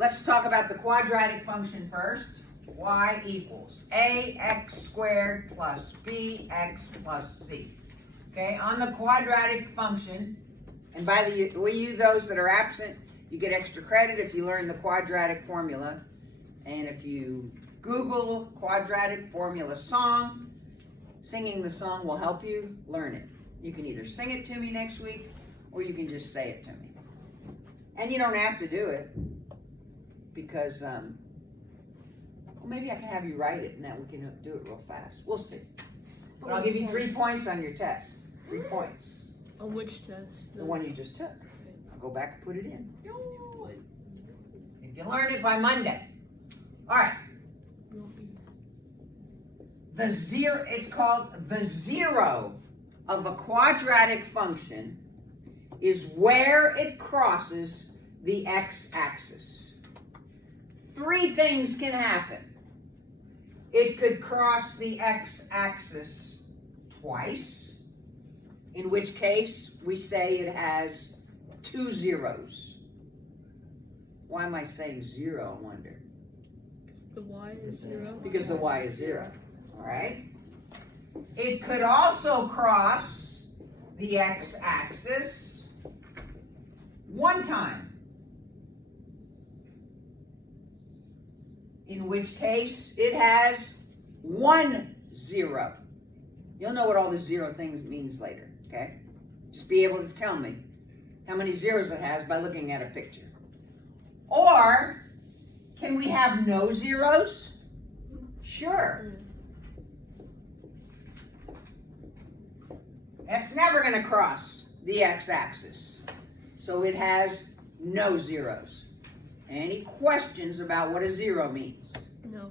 let's talk about the quadratic function first. Y equals ax squared plus bx plus c. Okay, on the quadratic function, and by the way, you those that are absent, you get extra credit if you learn the quadratic formula. And if you Google quadratic formula song, singing the song will help you learn it. You can either sing it to me next week, or you can just say it to me. And you don't have to do it, because, well, maybe I can have you write it, and then we can do it real fast. We'll see. But I'll give you 3 points on your test. 3 points. On which test? The one you just took. I'll go back and put it in. If you learn it by Monday. All right. The zero, it's called the zero of a quadratic function is where it crosses the x-axis. 3 things can happen. It could cross the x-axis twice, in which case we say it has 2 zeros. Why am I saying 0, I wonder? The y is 0. Because the y is 0. All right? It could also cross the x-axis 1 time, in which case it has 1 zero. You'll know what all the 0 things means later, okay? Just be able to tell me how many zeros it has by looking at a picture. Or, can we have no zeros? Sure. That's never going to cross the x-axis. So it has no zeros. Any questions about what a 0 means? No.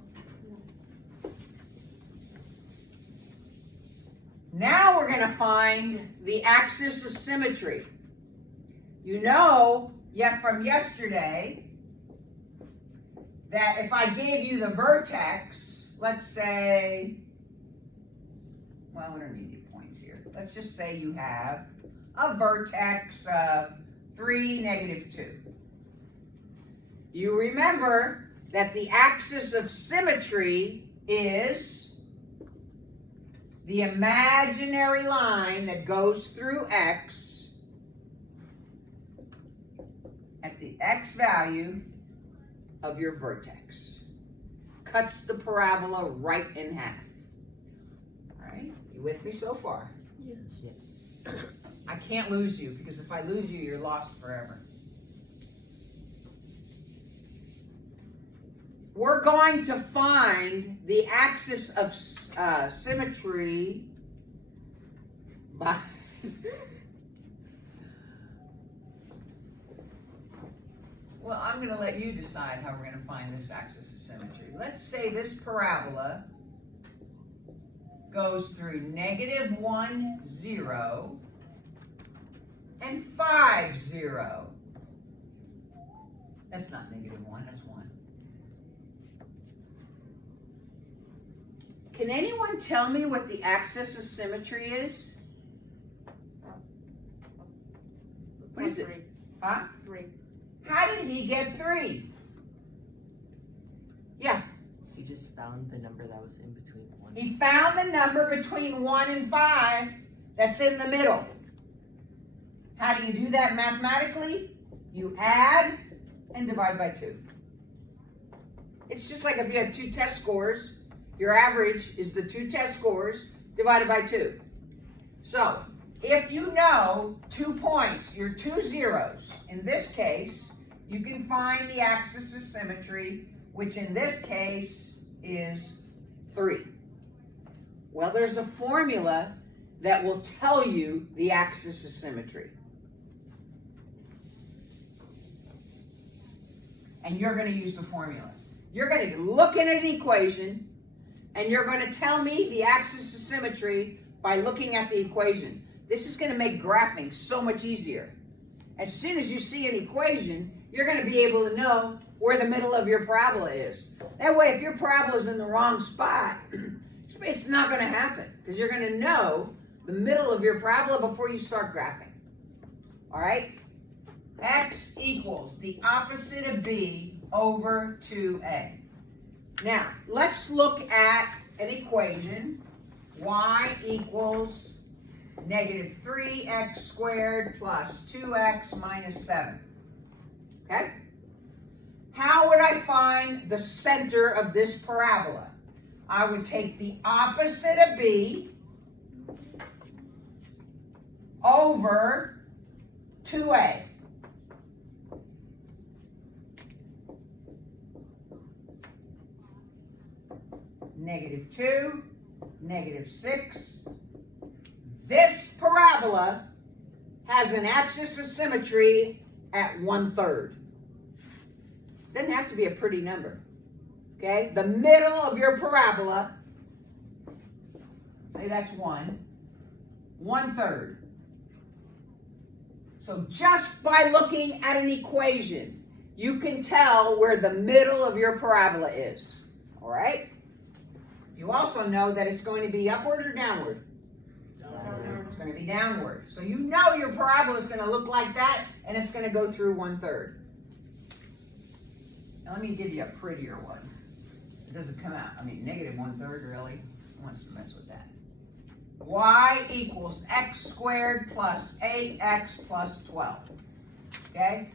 Now we're going to find the axis of symmetry. You know, from yesterday, that if I gave you the vertex, let's say, well, we don't need any points here. Let's just say you have a vertex of 3, -2. You remember that the axis of symmetry is the imaginary line that goes through x at the x value of your vertex. Cuts the parabola right in half. All right, you with me so far? Yes. I can't lose you, because if I lose you, you're lost forever. We're going to find the axis of symmetry by well, I'm going to let you decide how we're going to find this axis of symmetry. Let's say this parabola goes through -1, 0, and 5, 0. That's not -1, that's 1. Can anyone tell me what the axis of symmetry is? What is it? 3. Huh? 3. How did he get 3? Yeah. He just found the number that was in between 1. He found the number between 1 and 5 that's in the middle. How do you do that mathematically? You add and divide by 2. It's just like if you had 2 test scores, your average is the 2 test scores divided by 2. So, if you know 2 points, your 2 zeros, in this case, you can find the axis of symmetry, which in this case is 3. Well, there's a formula that will tell you the axis of symmetry. And you're going to use the formula. You're going to look at an equation, and you're going to tell me the axis of symmetry by looking at the equation. This is going to make graphing so much easier. As soon as you see an equation, you're going to be able to know where the middle of your parabola is. That way, if your parabola is in the wrong spot, it's not going to happen, because you're going to know the middle of your parabola before you start graphing. All right? X equals the opposite of B over 2a. Now, let's look at an equation. Y equals negative 3x squared plus 2x minus 7. Okay? How would I find the center of this parabola? I would take the opposite of b over 2a. Negative 2, negative 6. This parabola has an axis of symmetry at 1/3. Doesn't have to be a pretty number. Okay? The middle of your parabola, say that's 1/3. So just by looking at an equation, you can tell where the middle of your parabola is. All right? You also know that it's going to be upward or downward? Downward. It's going to be downward. So you know your parabola is going to look like that, and it's going to go through 1/3. Now let me give you a prettier one. It doesn't come out. I mean, negative 1/3, really? Who wants to mess with that? Y equals x squared plus 8x plus 12. Okay?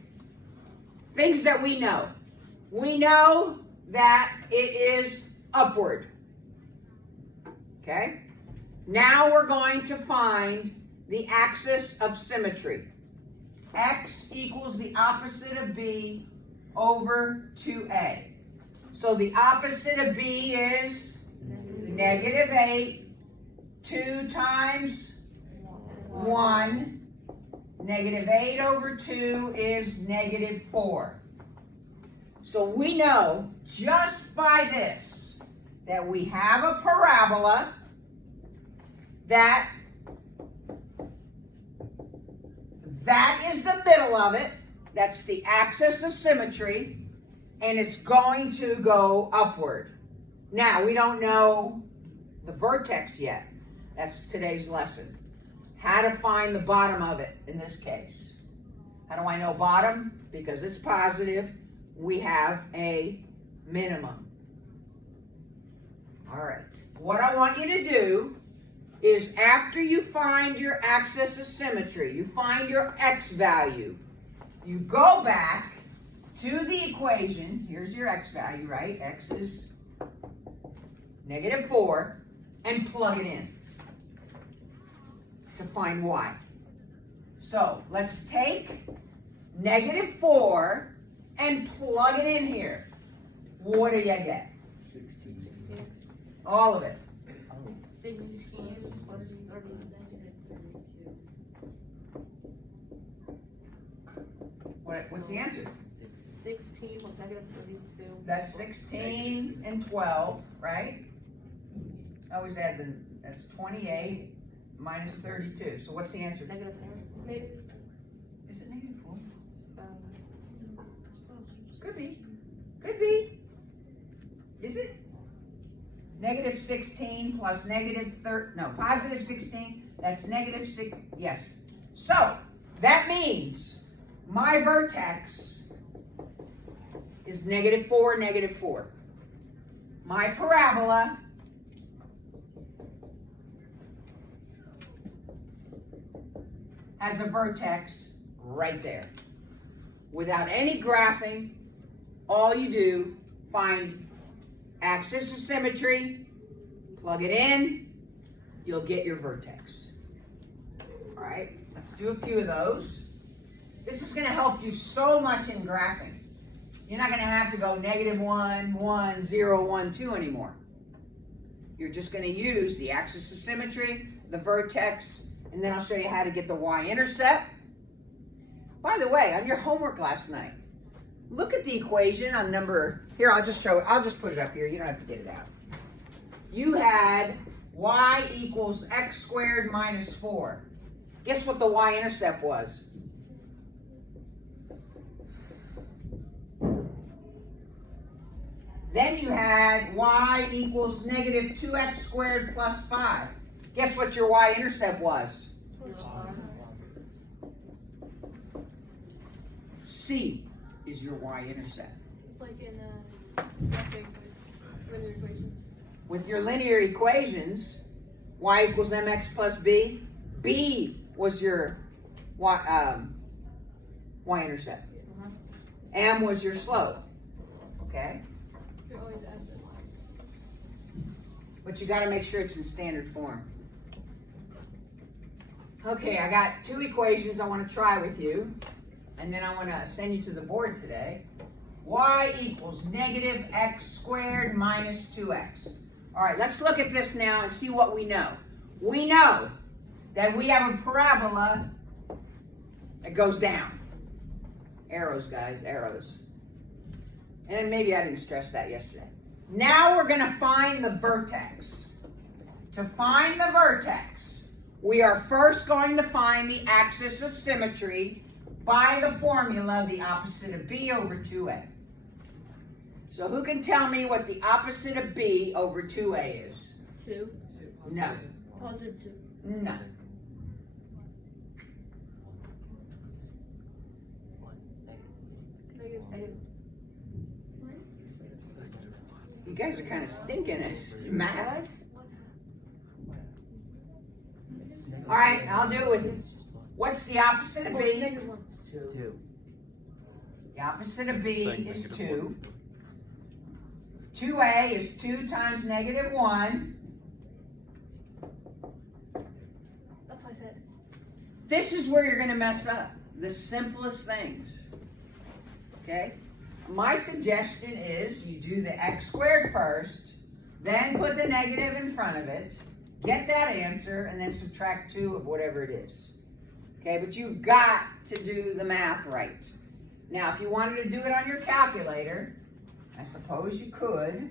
Things that we know. We know that it is upward. Okay? Now we're going to find the axis of symmetry. X equals the opposite of b over 2a. So the opposite of b is negative 8. 2 times 1. Negative 8 over 2 is negative 4. So we know just by this that we have a parabola that is the middle of it. That's the axis of symmetry, and it's going to go upward. Now, we don't know the vertex yet. That's today's lesson. How to find the bottom of it in this case. How do I know bottom? Because it's positive. We have a minimum. All right. What I want you to do is after you find your axis of symmetry, you find your x value, you go back to the equation. Here's your x value, right? X is negative 4, and plug it in to find y. So let's take negative 4 and plug it in here. What do you get? 16. All of it. 16 plus 30. What's the answer? 16 plus negative 32. That's 16 and 12, right? I always add that's 28 minus 32. So what's the answer? Negative 4. Negative. Is it negative 4? Could be. Could be. Is it? Negative 16 plus negative positive 16. That's negative 6. Yes. So that means my vertex is negative 4, negative 4. My parabola has a vertex right there. Without any graphing, all you do, find axis of symmetry, plug it in, you'll get your vertex. All right, let's do a few of those. This is going to help you so much in graphing. You're not going to have to go negative 1, 1, 0, 1, 2 anymore. You're just going to use the axis of symmetry, the vertex, and then I'll show you how to get the y-intercept. By the way, on your homework last night, look at the equation on here, I'll just put it up here. You don't have to get it out. You had y equals x squared minus 4. Guess what the y-intercept was? Then you had y equals negative 2x squared plus 5. Guess what your y-intercept was? C is your y-intercept. It's like in linear equations. With your linear equations, y equals mx plus b. B was your y-intercept. M was your slope. Okay? You're always absent. But you got to make sure it's in standard form. Okay, I got two equations I want to try with you, and then I want to send you to the board today. Y equals negative x squared minus 2x. All right, let's look at this now and see what we know. We know that we have a parabola that goes down. Arrows, guys, arrows. And maybe I didn't stress that yesterday. Now we're going to find the vertex. To find the vertex, we are first going to find the axis of symmetry by the formula, the opposite of b over 2a. So who can tell me what the opposite of b over 2a is? 2. No. Positive 2. No. Negative 2. You guys are kind of stinking at math. All right, I'll do it with you. What's the opposite of Oh, it's b? negative 1. 2. The opposite of b is 2. 2a is 2 times negative 1. That's what I said. This is where you're going to mess up. The simplest things. Okay? My suggestion is you do the x squared first, then put the negative in front of it, get that answer, and then subtract 2 of whatever it is. Okay? But you've got to do the math right. Now, if you wanted to do it on your calculator, I suppose you could,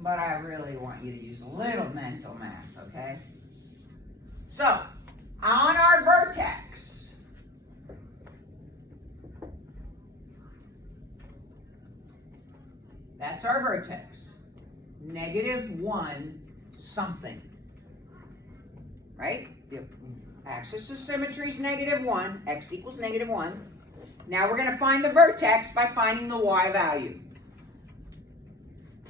but I really want you to use a little mental math, okay? So, on our vertex, that's our vertex, negative 1 something, right? The axis of symmetry is negative 1, x equals negative 1. Now we're going to find the vertex by finding the y value.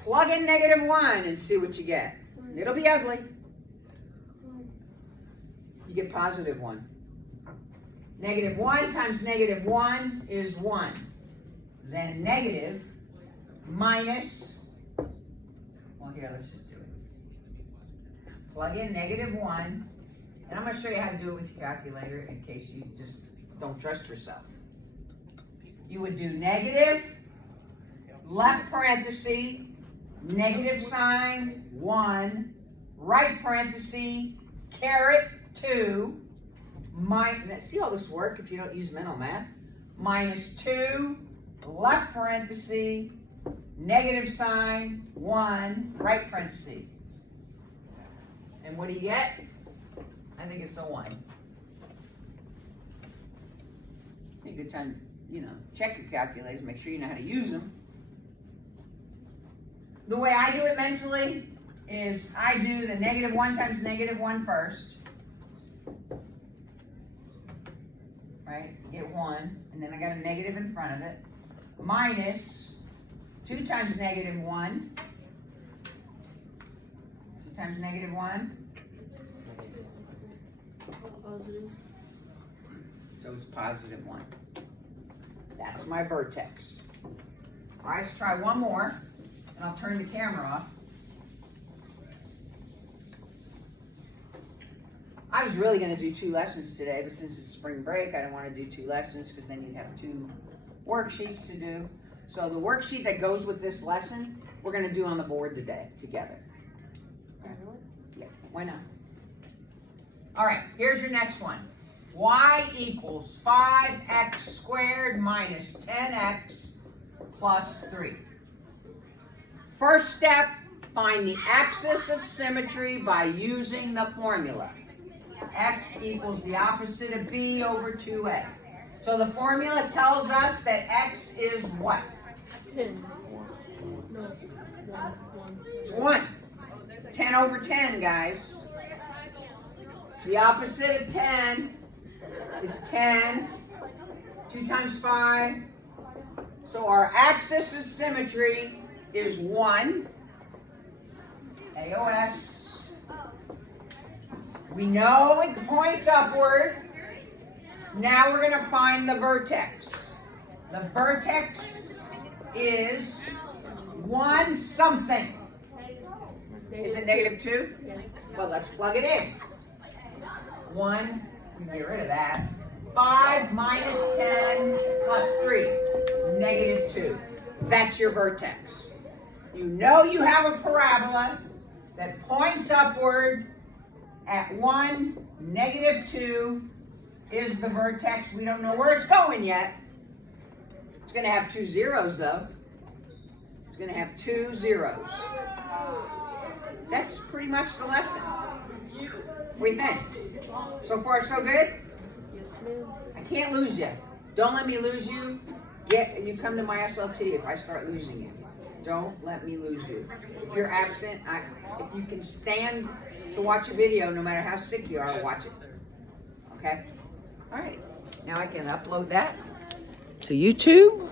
Plug in negative 1 and see what you get. It'll be ugly. You get positive 1. Negative 1 times negative 1 is 1. Then negative minus, well here, let's just do it. Plug in negative 1, and I'm going to show you how to do it with your calculator in case you just don't trust yourself. You would do negative, left parenthesis, negative sign, 1, right parenthesis, caret 2, minus, see all this work if you don't use mental math, minus 2, left parenthesis, negative sign, 1, right parenthesis. And what do you get? I think it's a 1. A good time to, check your calculators, make sure you know how to use them. The way I do it mentally is I do the negative 1 times negative 1 first. Right? You get 1, and then I got a negative in front of it. Minus 2 times negative 1. 2 times negative 1. Positive. So it's positive 1. That's my vertex. All right, let's try one more, and I'll turn the camera off. I was really going to do 2 lessons today, but since it's spring break, I don't want to do 2 lessons because then you'd have 2 worksheets to do. So the worksheet that goes with this lesson, we're going to do on the board today, together. Yeah, why not? All right, here's your next one. Y equals 5x squared minus 10x plus 3. First step, find the axis of symmetry by using the formula. X equals the opposite of b over 2a. So the formula tells us that x is what? 10. No. 1. It's 1. 10 over 10, guys. The opposite of 10 is 10. 2 times 5 So our axis of symmetry is 1. AOS. We know it points upward. Now we're going to find the vertex. The vertex is 1 something. Is it -2? Well, let's plug it in. 1, we can get rid of that. 5 minus 10 plus 3, -2. That's your vertex. You know you have a parabola that points upward at 1, -2 is the vertex. We don't know where it's going yet. It's going to have 2 zeros though. It's going to have 2 zeros. That's pretty much the lesson. What do you think? So far so good? Yes, ma'am. I can't lose you. Don't let me lose you. You come to my SLT if I start losing you. Don't let me lose you. If you're absent, if you can stand to watch a video, no matter how sick you are, watch it. Okay? All right. Now I can upload that to YouTube.